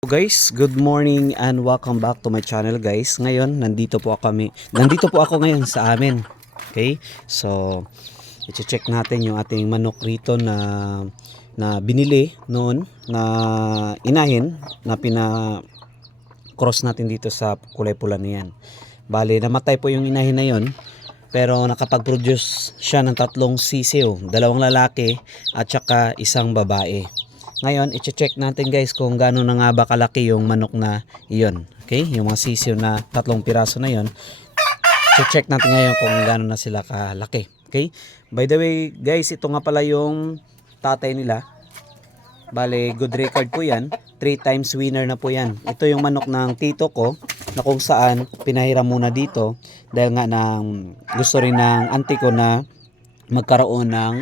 Guys, good morning and welcome back to my channel guys. Ngayon, nandito po ako ngayon sa amin. Okay? So, i-check natin yung ating manok rito na binili noon na inahin na cross natin dito sa kulay pula na yan. Bale, namatay po yung inahin na yon, pero nakapag-produce siya ng 3 sisiw, 2 lalaki at saka 1 babae. Ngayon, i-check natin guys kung gaano na nga ba kalaki yung manok na iyon. Okay? Yung mga sisiw na 3 piraso na yon. I-check natin ngayon kung gaano na sila kalaki. Okay? By the way guys, ito nga pala yung tatay nila. Bale, good record po yan. 3 times winner na po yan. Ito yung manok ng tito ko na kung saan pinahiram muna dito dahil nga gusto rin ng auntie ko na magkaroon ng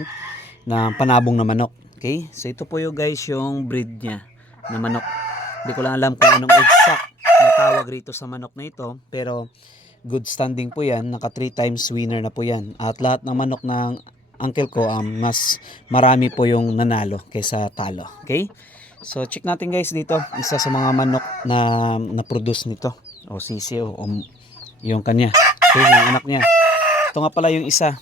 panabong na manok. Okay, so ito po yung guys yung breed niya na manok. Hindi ko lang alam kung anong exact na tawag rito sa manok na ito, pero good standing po yan, naka 3 times winner na po yan. At lahat ng manok ng uncle ko mas marami po yung nanalo kaysa talo. Okay, so check natin guys dito, isa sa mga manok na produce nito o sisi o yung kanya, okay, yung anak niya. Ito nga pala yung isa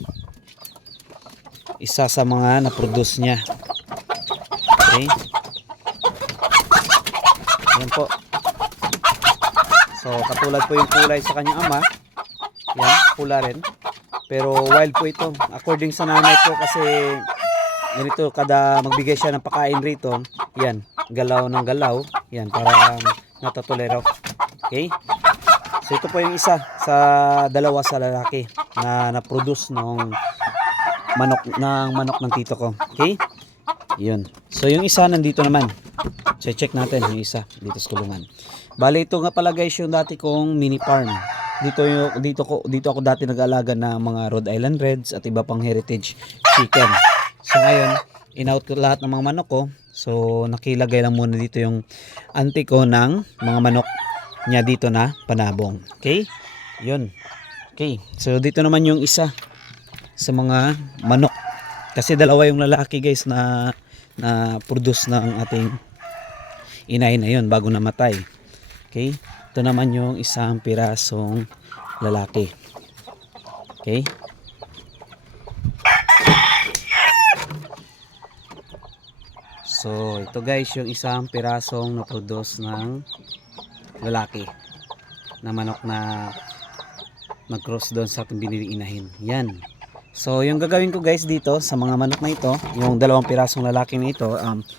sa mga na-produce niya. Okay. Yan po. So katulad po yung kulay sa kanyang ama. Yan, pula rin. Pero wild po ito. According sa nanay ko kasi ganito, kada magbigay siya ng pakain rito, yan, galaw ng galaw. Yan, para natatolero. Okay. So ito po yung isa sa 2 sa lalaki na produce ng manok ng tito ko. Okay? Yun. So yung isa nandito naman. So check natin yung isa dito sa kulungan. Bale, ito nga pala guys yung dati kong mini farm. Dito ako dati nag-aalaga ng mga Rhode Island Reds at iba pang heritage chicken. So ngayon, in-out ko lahat ng mga manok ko. So nakilagay lang muna dito yung auntie ko ng mga manok niya dito na panabong. Okay? Yun. Okay. So dito naman yung isa sa mga manok. Kasi 2 yung lalaki guys na produce ng ating inahin na yun bago namatay. Okay? Ito naman yung 1 pirasong lalaki. Okay? So, ito guys yung 1 pirasong na produce ng lalaki na manok na nag-cross doon sa ating binili inahin. Yan. So yung gagawin ko guys dito sa mga manok na ito, yung 2 pirasong lalaki na ito,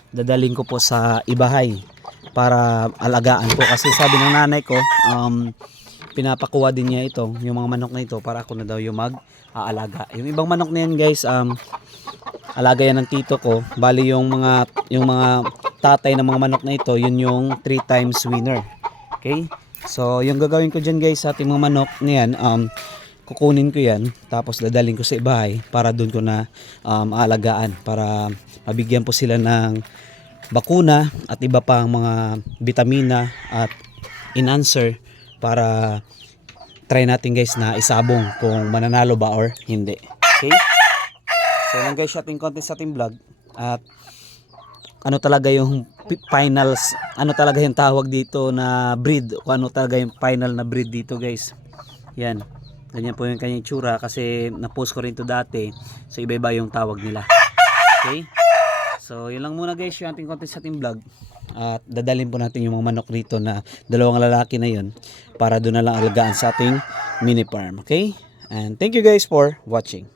dadaling ko po sa ibahay para alagaan ko. Kasi sabi ng nanay ko, pinapakuha din niya ito, yung mga manok na ito, para ako na daw yung mag-aalaga. Yung ibang manok na yan guys, alaga yan ng tito ko. Bali yung mga tatay ng mga manok na ito, yun yung 3 times winner. Okay? So yung gagawin ko dyan guys sa ating mga manok na yan, kukunin ko yan, tapos dadaling ko sa ibahay para doon ko na aalagaan, para mabigyan po sila ng bakuna at iba pang mga vitamina at enhancer para try natin guys na isabong kung mananalo ba or hindi. Okay? So yan guys, ating content sa ating vlog. At ano talaga yung finals, ano talaga yung tawag dito na breed, o ano talaga yung final na breed dito guys. Yan. Ganyan po yung kanyang tsura kasi na-post ko rin to dati. So iba-iba yung tawag nila. Okay? So yun lang muna guys yung ating content sa ating vlog. At dadalhin po natin yung mga manok rito na 2 lalaki na yun para doon na lang alagaan sa ating mini farm. Okay? And thank you guys for watching.